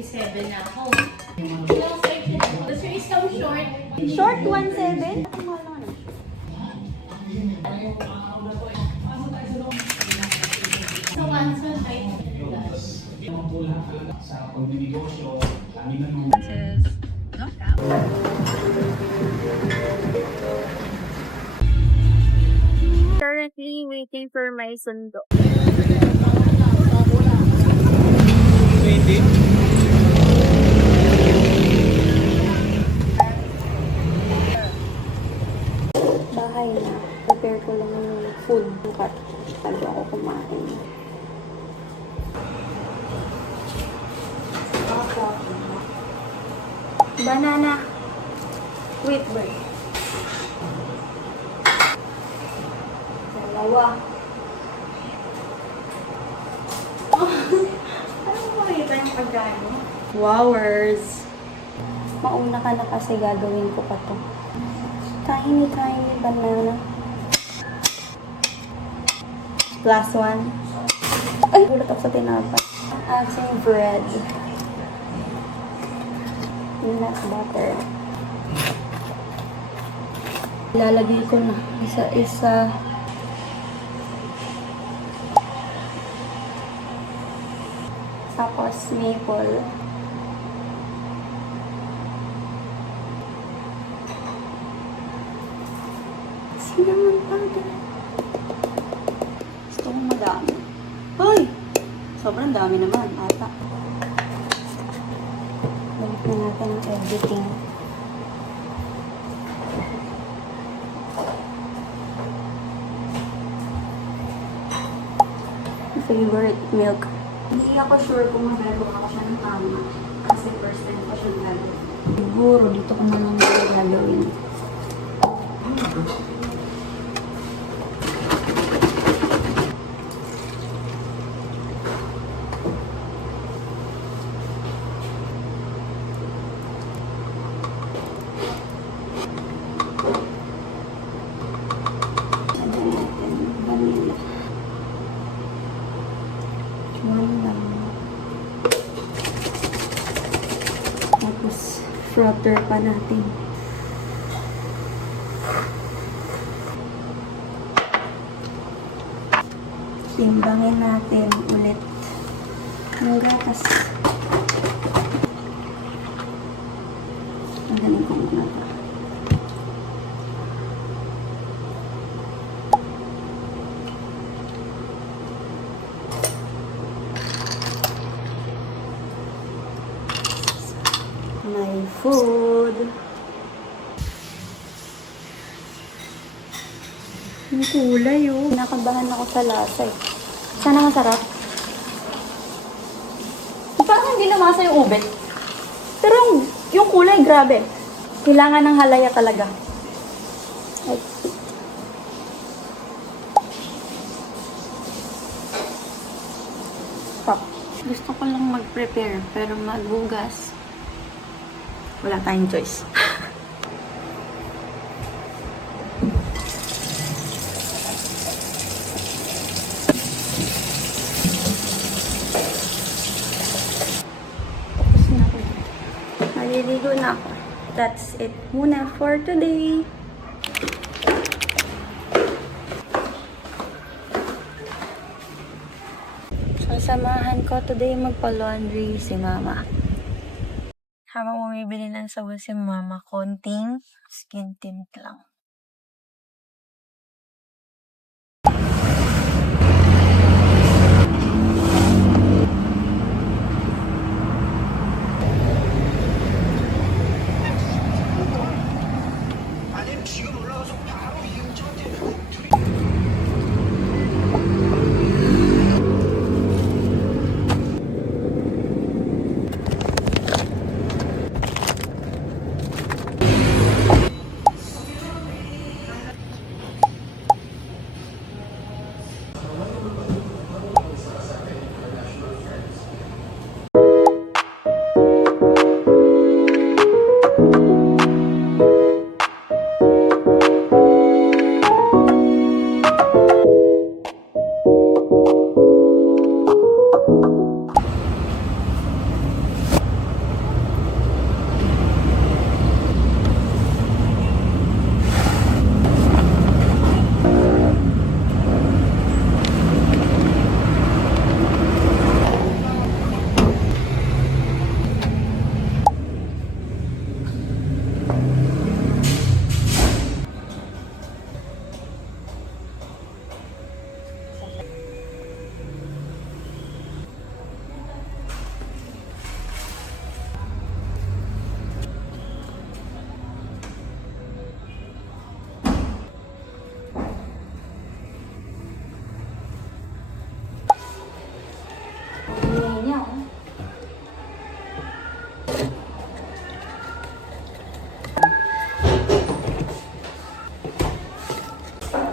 157 na ako. Tapos yung isang short. Short 1.7? Ang mahal naman eh. So, once on height. Sa pagnegosyo, kami na nung Currently waiting for my sundo. Bahay na. Prepare ko lang yung food. Bukat. Bago ako kumain. Banana. Wheat bread. Dalawa. Ano mo makita yung pagkain mo? Wowers! Mauna ka na kasi gagawin ko pa to. Tiny banana. Last one. Ay! Gulat ako sa tinapay. Aking bread. Peanut butter. Ilalagay ko na isa-isa. Tapos maple. Cinnamon powder. Gusto kong madami. Hoy! Sobrang dami naman, ata. Balik na natin ang everything. Favorite milk. Hindi ako sure kung magagawa ko siya ng tama. Kasi first time ko siya gagawin. Siguro dito ko na lang gagawin. Vanilla. One lang. Tapos, frotter pa natin. Timbangin natin ulit. Yung gatas. Magaling ko muna ito. My food. Yung kulay, oh. Nakabahan ako sa lasa, eh. Sana masarap. Parang hindi lamasa yung ube. Pero yung kulay, grabe. Kailangan ng halaya talaga. Ay. Stop. Gusto ko lang mag-prepare, pero maghugas. Wala tayong choice. Tapos na ako. Maliligo na ako. That's it muna for today. Sasamahan ko today magpa-laundry si mama. Habang bumibili ng sabon si mama, konting skin tint lang.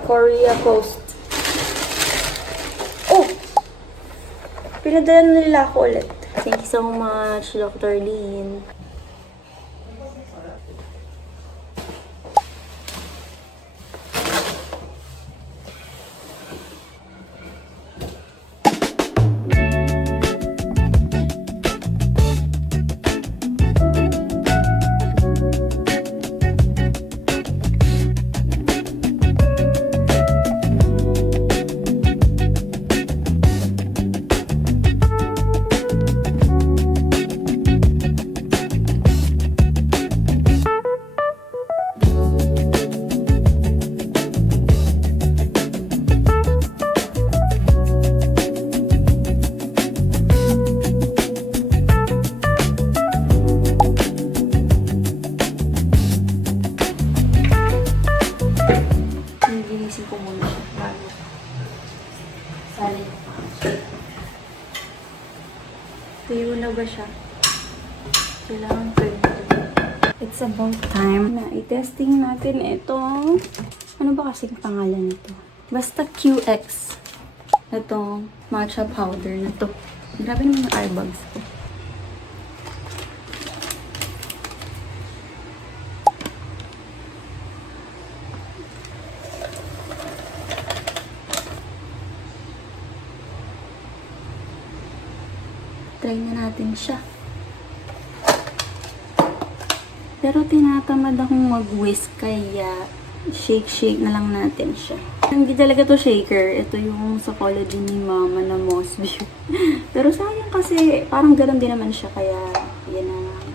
Korea Post. Oh! Pinadala nila ako ulit. Thank you so much, Dr. Lin. Ginising ko muna siya. Bago. Salin. Tuyo na ba siya? Kailangan ko yun. It's about time na i-testing natin itong... Ano ba kasing pangalan nito? Basta QX. Itong matcha powder na to. Grabe naman yung eyebags ko. Try na natin siya. Pero tinatamad akong mag-whisk kaya shake na lang natin siya. Hindi talaga to shaker. Ito yung Socology ni Mama na Moss View. Pero sayang kasi parang ganoon din naman siya kaya yan na lang.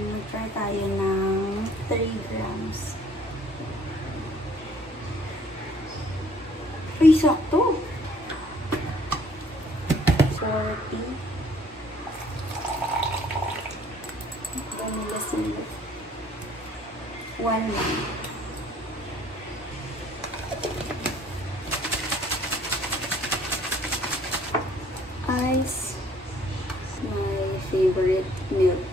Mag-try tayo ng 3 grams. Ay, sakto! 40. Vanilla syrup. 1 lang. Ice. My favorite milk.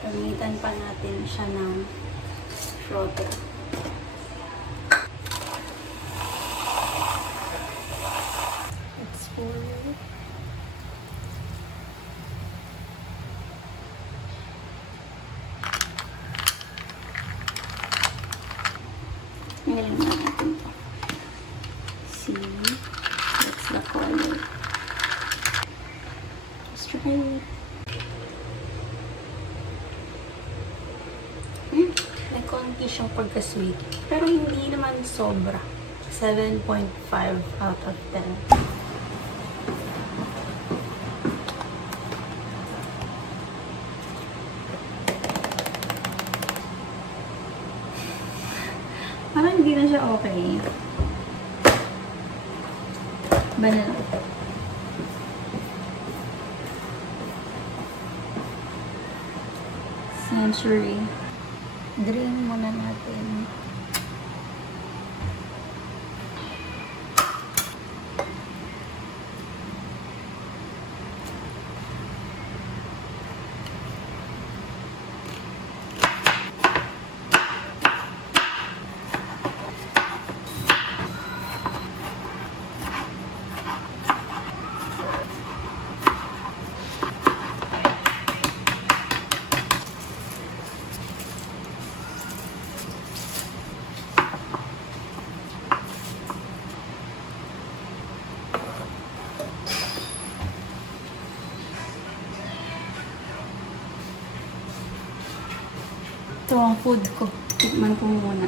Gamitan pa natin siya ng frother. Ngayon na natin ito. See? That's the color. Let's try it. May konti siyang pagka-sweet. Pero hindi naman sobra. 7.5 out of 10. Parang hindi na siya okay. Banana. Century. Drain muna natin. Ito ang food ko. Tikman ko muna.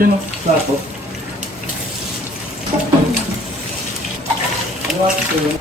Sino? Plato? Ano ito yun?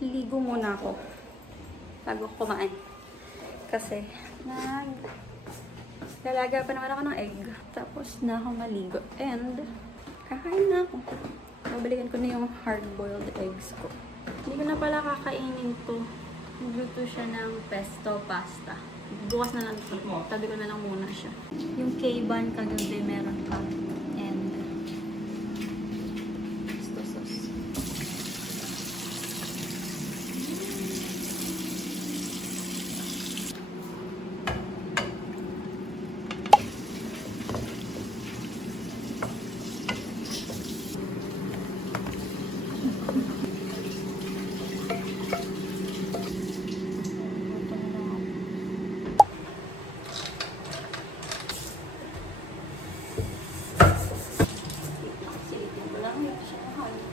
ligo muna ako bago ako kumain. Kasi, lalaga pa naman ako ng egg. Tapos na ako maligo. And, kakain na ako. Babalikan ko na yung hard-boiled eggs ko. Hindi ko na pala kakainin to. Nagluto siya ng pesto pasta. Bukas na lang ito. Tabi ko na lang muna siya. Yung K-ban kagabi meron pa. And, pesto sauce. Silipin ko lang. Hindi siya nakain.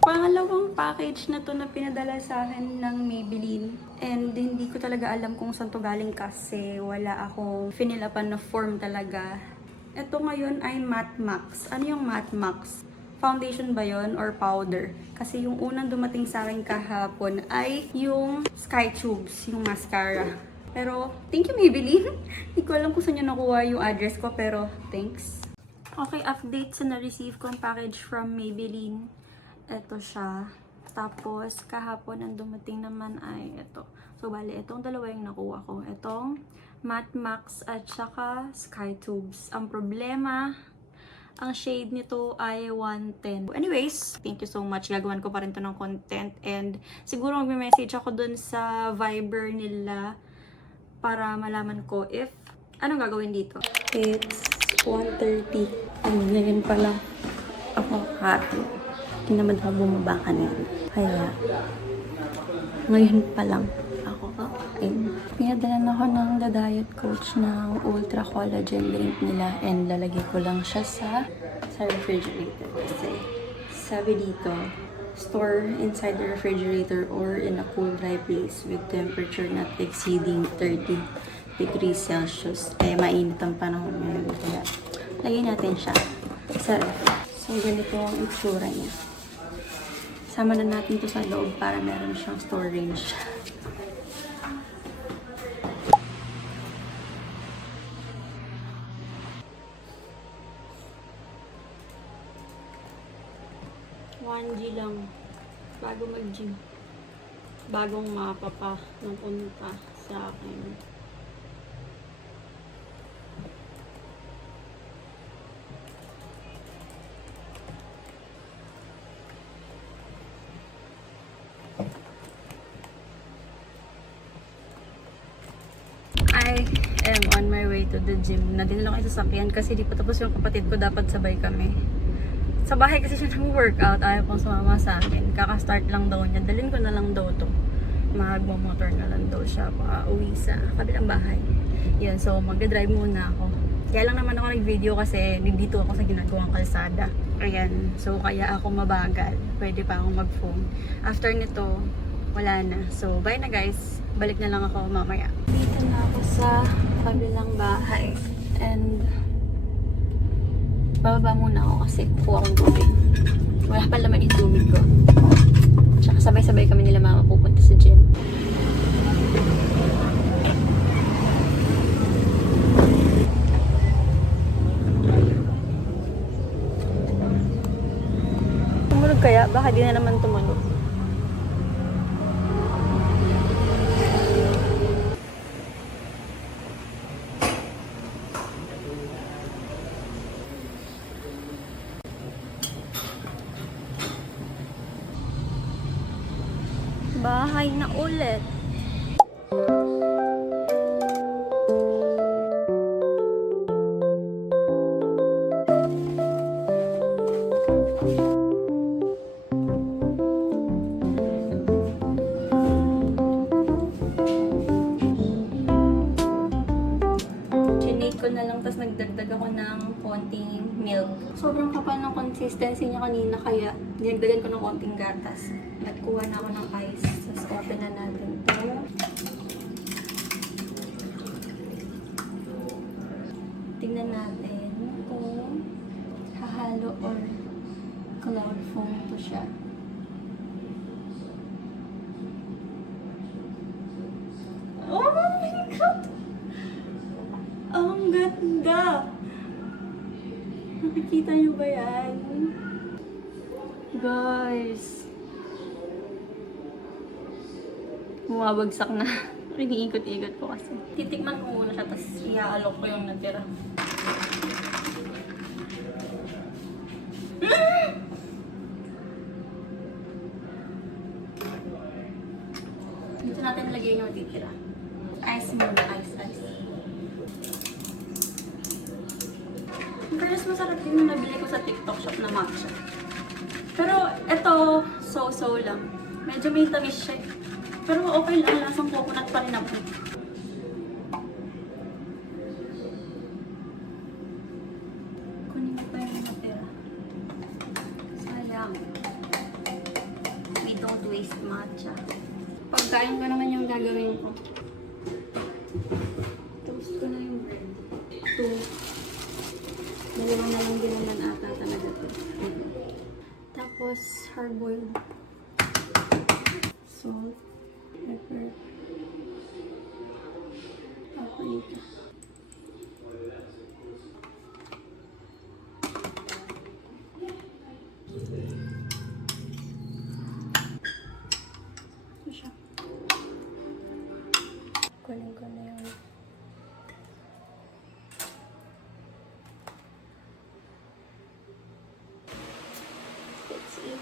Pangalawang package na to na pinadala sa akin ng Maybelline. And hindi ko talaga alam kung saan to galing kasi wala akong finilapan na form talaga. Ito ngayon ay Matte Max. Ano yung Matte Max? Foundation ba yon or powder? Kasi yung unang dumating sa akin kahapon ay yung Sky Tubes, yung mascara. Pero, thank you Maybelline. Hindi ko alam kung saan nyo nakuha yung address ko pero thanks. Okay, update sa na-receive kong package from Maybelline. Ito siya. Tapos, kahapon ang dumating naman ay ito. So, bali, itong dalawa yung nakuha ko. Itong Matte Max at saka Sky Tubes. Ang problema, ang shade nito ay 110. Anyways, thank you so much. Gagawan ko pa rin to ng content. And siguro mag-message ako dun sa Viber nila para malaman ko if anong gagawin dito. It's 1:30. Ngayon pa lang ako happy. Hindi naman ako bumaba kanina. Kaya, ngayon pa lang ako kakain. Pinadalan ako ng The Diet Coach ng Ultra Collagen drink nila and lalagay ko lang siya sa refrigerator. Kasi, sabi dito, store inside the refrigerator or in a cool dry place with temperature not exceeding 30 degrees Celsius. Kaya mainit ang panahon ngayon. Kaya, lagay natin siya sa ref. So, ganito ang itsura niya. Sama na natin to sa loob para meron siyang storage. $1G lang. Bago mag-gym. Bagong mapa pa nung punta sa akin. I am on my way to the gym. Nadala ko yung sasakyan kasi di pa tapos yung kapatid ko, dapat sabay kami. Sa bahay kasi siya nag-workout, ayaw pang sumama sa akin. Kaka-start lang daw niya. Dalhin ko na lang daw to. Magmo-motor na lang daw siya pa uwi sa kabilang bahay. Yun, so magdadrive muna ako. Kaya lang naman ako nag-video kasi dito ako sa ginagawang kalsada. Ayan, so kaya ako mabagal. Pwede pa akong mag-phone. After nito, wala na. So, bye na guys. Balik na lang ako mamaya. Dito na ako sa kabilang bahay. And, bababa muna ako kasi kukuha akong tubig. Wala pa laman yung tubig ko. Tsaka sabay-sabay kami nila mama pupunta sa gym. Tumunog kaya? Baka di na naman tumunog. Bahay na ulit. ako ng konting milk. Sobrang kapal ng consistency niya kanina, kaya dinagdagan ko ng konting gatas. At kuha na ako ng ice. Tapos open na natin ito. Tingnan natin kung hahalo or cloud foam to siya. Oh my God! Ang ganda! Nakikita niyo ba yan? Guys! Bumabagsak na. Iniikot-ikot ko kasi. Titikman ko muna siya, tapos iaalok ko yung natira. Dito natin lagay yung natitira. Ice muna, ice. Pero masarap din yung nabili ko sa TikTok shop na matcha. Pero ito, so-so lang. Medyo may tamis siya. Pero okay lang, lasang coconut pa rin ako. Kunin ko pa yung natira. Sayang. We don't waste matcha. Pagkain ko naman yung gagawin ko. Toast ko na yung bread. Dalawa na lang din naman ata talaga to. Tapos, hard-boiled. Salt. Pepper. Paprika. Ito siya. Kunin ko na yung let's eat.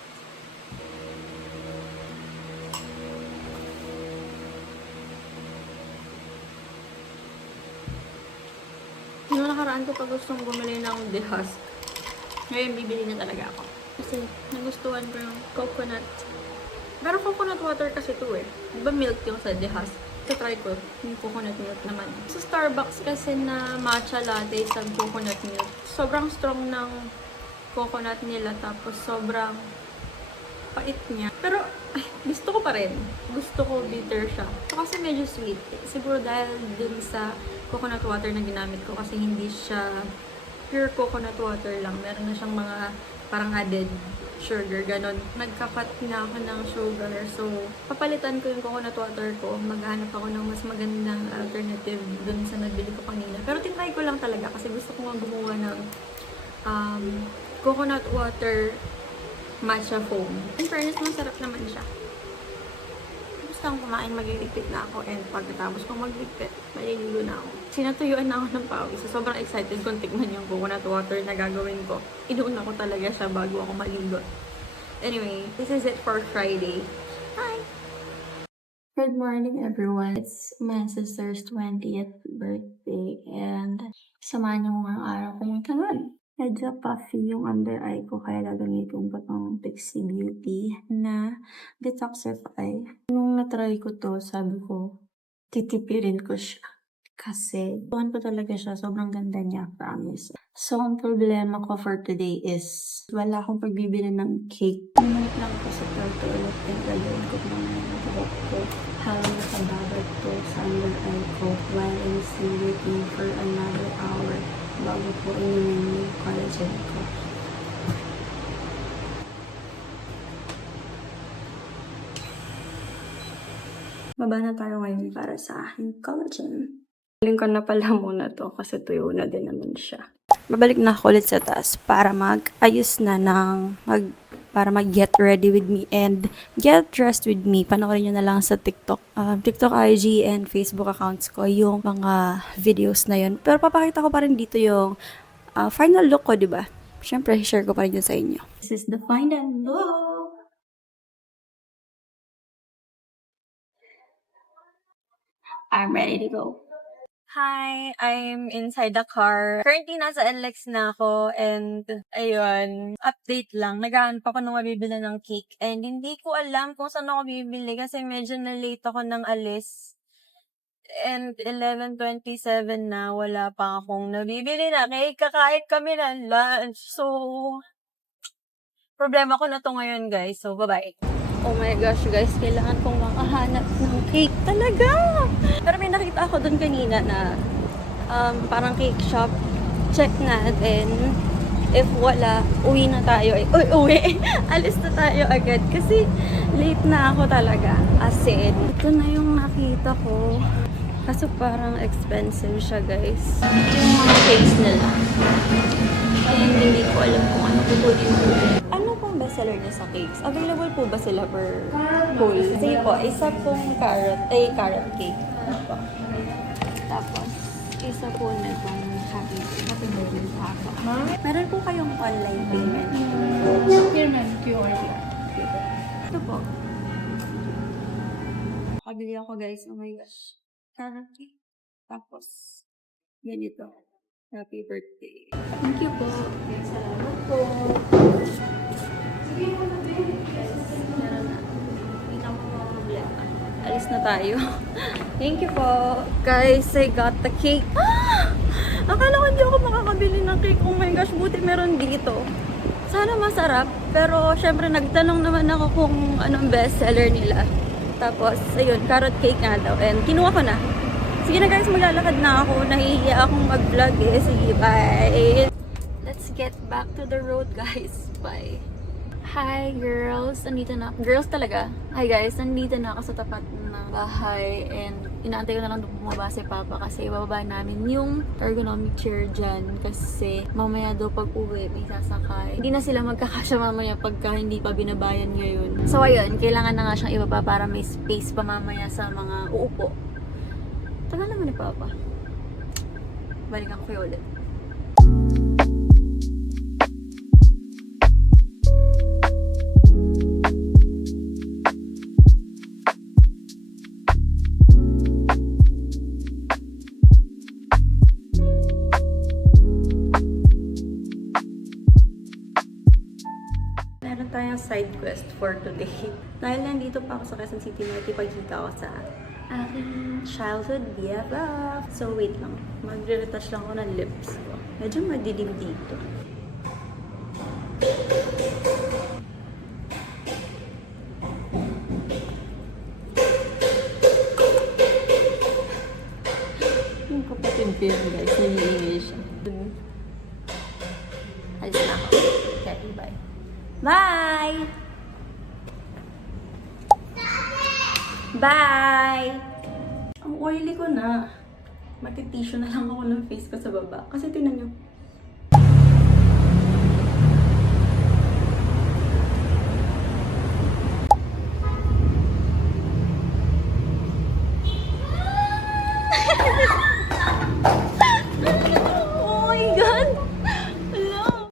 Yung nakaraan ko pa gustong bumili ng dehusk. Ngayon bibili na talaga ako. Kasi nagustuhan ko yung coconut. Pero coconut water kasi ito eh. Di ba milk yung sa dehusk? Try ko yung coconut milk naman. Sa Starbucks kasi na matcha latte sa coconut milk. Sobrang strong ng coconut nila, tapos sobrang pait niya. Pero ay, gusto ko pa rin. Gusto ko bitter siya. So, kasi medyo sweet. Siguro dahil din sa coconut water na ginamit ko, kasi hindi siya pure coconut water lang. Meron na siyang mga parang added sugar, ganon. Nagkakat na ako ng sugar. So, papalitan ko yung coconut water ko. Maghanap ako ng mas magandang alternative dun sa nabili ko kanina. Pero tinry ko lang talaga kasi gusto ko nga gumawa ng coconut water matcha foam. In fairness, masarap naman siya. Gusto kong kumain, magliligpit na ako, and pagkatapos kong magligpit, maliligo na ako. Sinatuyuan na ako ng pawis. So, sobrang excited kong tikman yung coconut water na gagawin ko. Inuuna ko talaga siya bago ako maligo. Anyway, this is it for Friday. Bye! Good morning, everyone. It's my sister's 20th birthday, and samahan niyo mga araw kong kanon. Medyo puffy yung under eye ko, kaya gagamitin ko tong Pixie Beauty na Detoxify. Nung natry ko to, sabi ko, titipirin ko siya. Kasi, tuwan ko talaga siya. Sobrang ganda niya, promise. So, ang problema ko for today is, wala akong pagbibili ng cake. Minunit lang ko sa turtle and gagawin ko naman yung buhok ko. Habang nakababad ko sa under eye ko while I'm still waiting for another hour bago po inumin yung collagen ko. Baba na tayo ngayon para sa aking collagen. Galing ko na pala muna to kasi tuyo na din naman siya. Babalik na ako ulit sa taas para mag-ayos na para mag-get ready with me and get dressed with me. Panoorin nyo na lang sa TikTok, IG, and Facebook accounts ko yung mga videos na yun. Pero papakita ko pa rin dito yung final look ko, diba? Siyempre, share ko pa rin yun sa inyo. This is the final look! I'm ready to go. Hi, I'm inside the car. Currently, nasa NLEX na ako, and ayun, update lang. Naghahanap ako ng mabibili ng cake, and hindi ko alam kung saan ako bibili kasi medyo na-late ako ng alis. And 11:27 na, wala pa akong nabibili na cake. Kakain kami ng lunch. So, problema ko na to ngayon, guys. So, bye-bye. Oh my gosh, guys. Kailangan kong makahanap ng cake talaga. Pero may nakita ako dun kanina na parang cake shop. Check natin. If wala, uwi na tayo. Uwi. Alis na tayo agad. Kasi late na ako talaga. As in, ito na yung nakita ko. Kaso parang expensive siya, guys. Ito yung mga cakes nila. And hindi ko alam kung ano kukunin ko. Ano pong bestseller niya sa cakes? Available po ba sila per whole? Sige po, isa pong carrot cake. Tapos, isa po na itong happy birthday papa. Meron po kayong online payment. Here, ma'am. QR. Ito po. Kabili ako, guys. Oh my gosh. Carrot cake. Tapos, ganito. Happy birthday. Thank you po. Salamat po. Meron na. Hindi na mo problema. Alis na tayo. Thank you po. Guys, I got the cake. Akala ko hindi ako makakabili ng cake. Oh my gosh, buti meron dito. Sana masarap. Pero, syempre, nagtanong naman ako kung anong bestseller nila. Tapos, ayun, carrot cake nga daw. And kinuha ko na. Sige na guys, maglalakad na ako. Nahihiya akong mag-vlog eh. Sige, bye! Let's get back to the road, guys. Bye! Hi, girls! Nandito na. Girls talaga. Hi, guys! Nandito na ako sa tapat ng bahay. And inaantay ko na lang bumaba si Papa kasi ibababa namin yung ergonomic chair dyan. Kasi mamaya daw pag uwi, may sasakay. Hindi na sila magkakasya mamaya pagka hindi pa binabayan ngayon. So, ayun. Kailangan na nga siyang ibaba para may space pa mamaya sa mga uupo. Tagal naman ni Papa. Balikan ko kayo ulit. Meron tayong side quest for today. Dahil nandito pa ako sa Quezon City, nakikipagkita ako sa aking childhood BFF. So, wait lang. Magre-retouch lang ako ng lips ko. Medyo madilim dito. Yung kapatid ko yun, guys. Nag-iingay siya. Alis na ako. Okay, bye. Bye! Bye! Ang oily ko na. Magti-tissue na lang ako ng face ko sa baba. Kasi tinan nyo,